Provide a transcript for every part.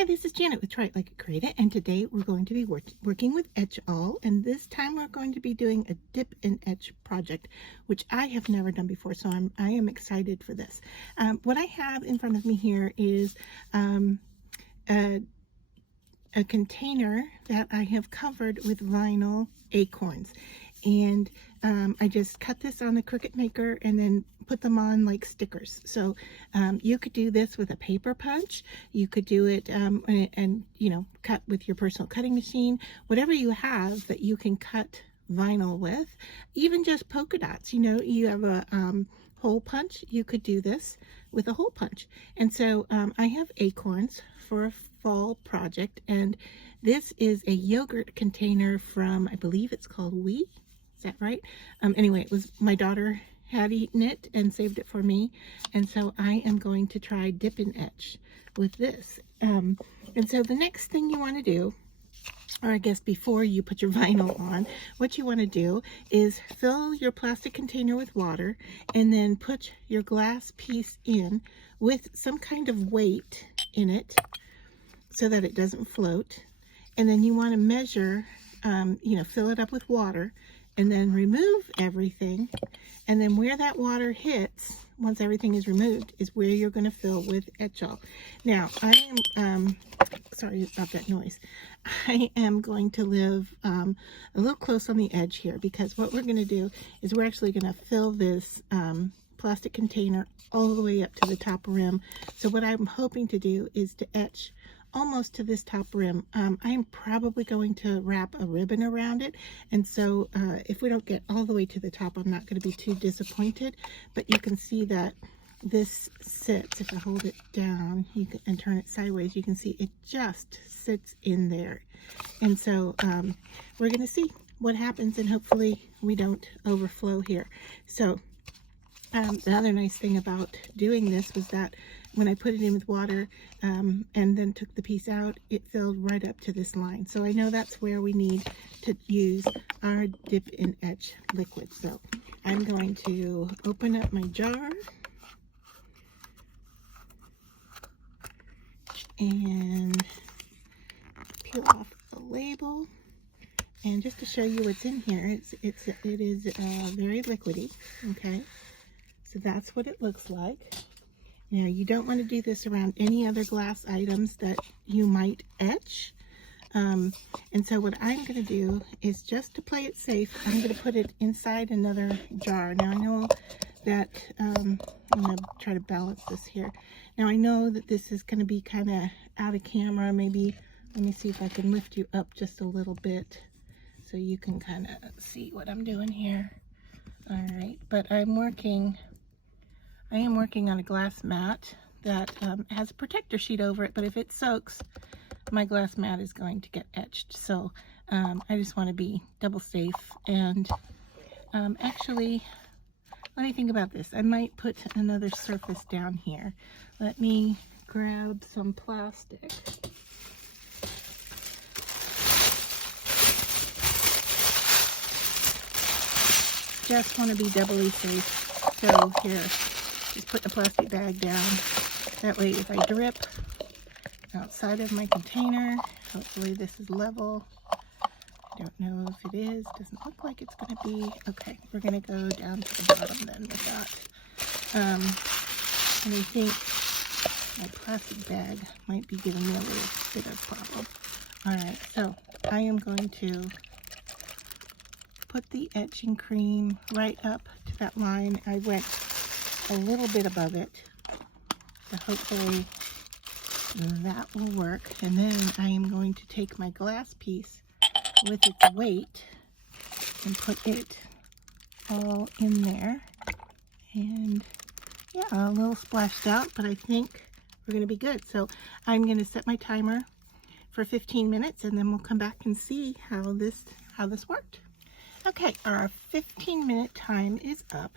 Hi, this is Janet with Try It Like a Creator, and today we're going to be working with Etchall, and this time we're going to be doing a dip and etch project, which I have never done before, so I am excited for this. What I have in front of me here is a container that I have covered with vinyl acorns, and I just cut this on the Cricut Maker and then put them on like stickers. So you could do this with a paper punch, you could do it and you know, cut with your personal cutting machine, whatever you have that you can cut vinyl with, even just polka dots. You know, you have a hole punch, you could do this with a hole punch. And so I have acorns for a fall project, and this is a yogurt container from, I believe it's called Wee. Is that right? Anyway, it was my daughter had eaten it and saved it for me, and so I am going to try dip and etch with this. And so the next thing you want to do, or I guess before you put your vinyl on, what you want to do is fill your plastic container with water and then put your glass piece in with some kind of weight in it so that it doesn't float. And then you want to measure, you know, fill it up with water and then remove everything. And then where that water hits, once everything is removed, is where you're going to fill with Etchall. Now, I am, sorry about that noise. I am going to live a little close on the edge here, because what we're going to do is we're actually going to fill this plastic container all the way up to the top rim. So what I'm hoping to do is to etch almost to this top rim. I am probably going to wrap a ribbon around it, and so if we don't get all the way to the top, I'm not going to be too disappointed. But you can see that this sits, if I hold it down and turn it sideways, you can see it just sits in there. And so we're going to see what happens, and hopefully we don't overflow here. So the other nice thing about doing this was that when I put it in with water and then took the piece out, it filled right up to this line. So I know that's where we need to use our dip and etch liquid. So I'm going to open up my jar and peel off the label. And just to show you what's in here, it is very liquidy. Okay, so that's what it looks like. Now, you don't want to do this around any other glass items that you might etch. And so what I'm going to do is, just to play it safe, I'm going to put it inside another jar. Now, I know that, I'm going to try to balance this here. Now, I know that this is going to be kind of out of camera. Maybe, let me see if I can lift you up just a little bit so you can kind of see what I'm doing here. All right, but I am working on a glass mat that has a protector sheet over it, but if it soaks, my glass mat is going to get etched. So I just want to be double safe. And actually, let me think about this. I might put another surface down here. Let me grab some plastic. Just want to be doubly safe. So here, just put the plastic bag down. That way, if I drip outside of my container, hopefully this is level. I don't know if it is. Doesn't look like it's going to be. Okay, we're going to go down to the bottom then with that. And I think my plastic bag might be giving me a little bit of problem. All right, so I am going to put the etching cream right up to that line. I went a little bit above it, so hopefully that will work. And then I am going to take my glass piece with its weight and put it all in there. And yeah, a little splashed out, but I think we're going to be good. So I'm going to set my timer for 15 minutes, and then we'll come back and see how this worked. Okay, our 15-minute time is up,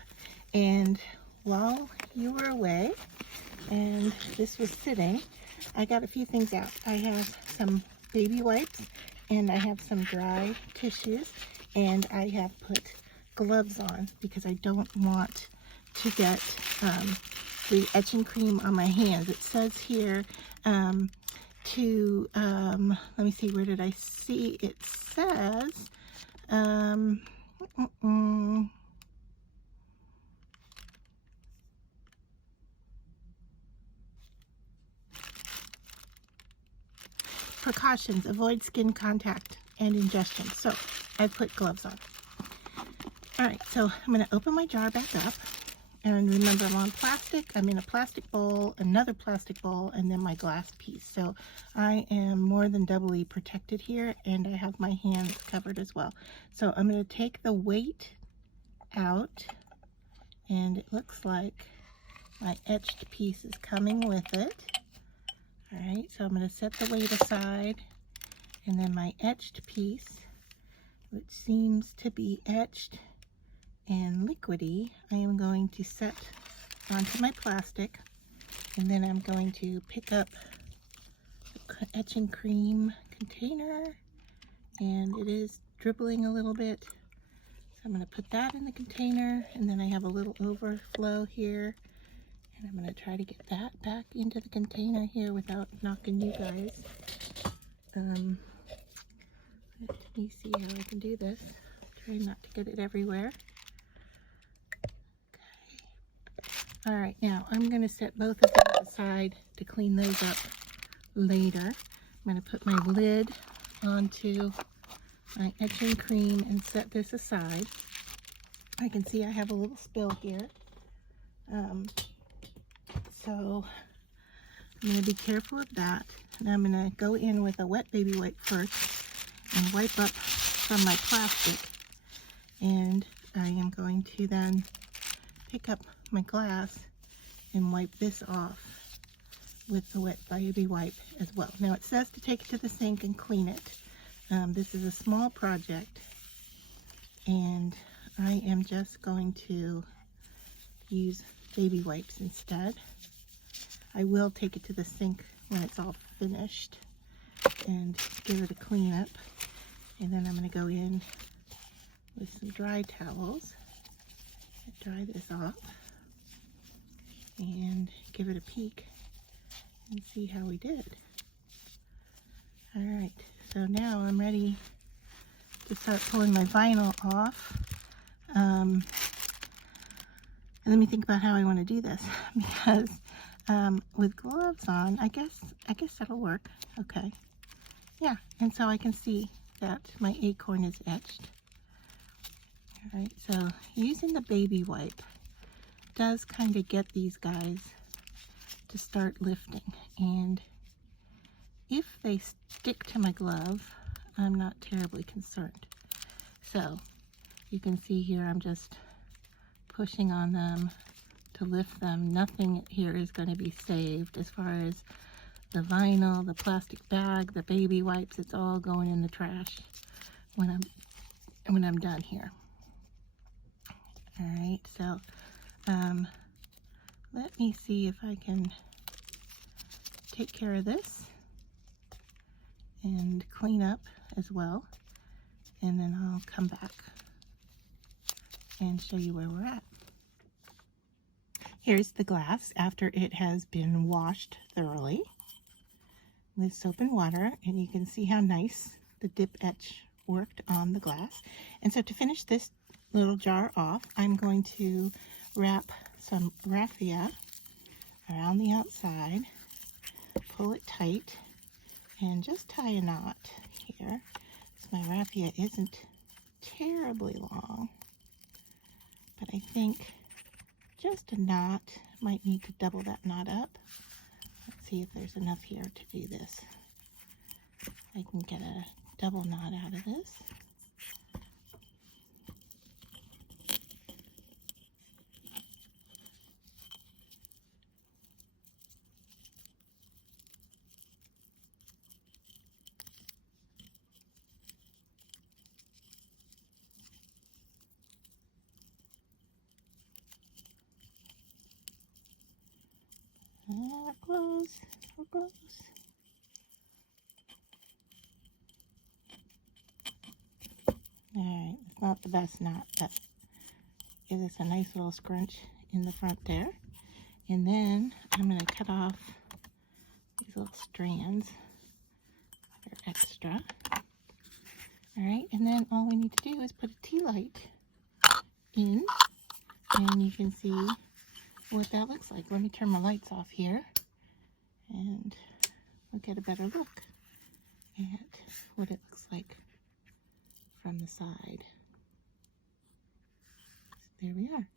and while you were away and this was sitting, I got a few things out. I have some baby wipes, and I have some dry tissues, and I have put gloves on because I don't want to get the etching cream on my hands. It says here to, let me see, where did I see it says, precautions, avoid skin contact and ingestion. So I put gloves on. All right, so I'm going to open my jar back up. And remember, I'm on plastic. I'm in a plastic bowl, another plastic bowl, and then my glass piece. So I am more than doubly protected here, and I have my hands covered as well. So I'm going to take the weight out, and it looks like my etched piece is coming with it. All right, so I'm going to set the weight aside, and then my etched piece, which seems to be etched and liquidy, I am going to set onto my plastic, and then I'm going to pick up the etching cream container, and it is dribbling a little bit, so I'm going to put that in the container, and then I have a little overflow here, and I'm going to try to get that back into the container here without knocking you guys. Let me see how I can do this. Try not to get it everywhere. All right, now I'm going to set both of these aside to clean those up later. I'm going to put my lid onto my etching cream and set this aside. I can see I have a little spill here. So I'm going to be careful of that. And I'm going to go in with a wet baby wipe first and wipe up from my plastic. And I am going to then pick up my glass and wipe this off with the wet baby wipe as well. Now it says to take it to the sink and clean it. This is a small project, and I am just going to use baby wipes instead. I will take it to the sink when it's all finished and give it a clean up, and then I'm going to go in with some dry towels and dry this off and give it a peek and see how we did. All right, so now I'm ready to start pulling my vinyl off. Let me think about how I want to do this, because with gloves on, I guess that'll work. Okay, yeah, and so I can see that my acorn is etched. All right, so using the baby wipe does kind of get these guys to start lifting, and if they stick to my glove, I'm not terribly concerned. So you can see here I'm just pushing on them to lift them. Nothing here is going to be saved as far as the vinyl, the plastic bag, the baby wipes. It's all going in the trash when I'm done here. All right, so let me see if I can take care of this and clean up as well, and then I'll come back and show you where we're at. Here's the glass after it has been washed thoroughly with soap and water, and you can see how nice the dip etch worked on the glass. And so to finish this little jar off, I'm going to wrap some raffia around the outside, pull it tight, and just tie a knot here. So my raffia isn't terribly long, but I think just a knot. Might need to double that knot up. Let's see if there's enough here to do this. I can get a double knot out of this. We're close. We're close. Alright, it's not the best knot, but gives us a nice little scrunch in the front there. And then I'm going to cut off these little strands extra. All right, and then all we need to do is put a tea light in, and you can see what that looks like. Let me turn my lights off here, and we'll get a better look at what it looks like from the side. There we are.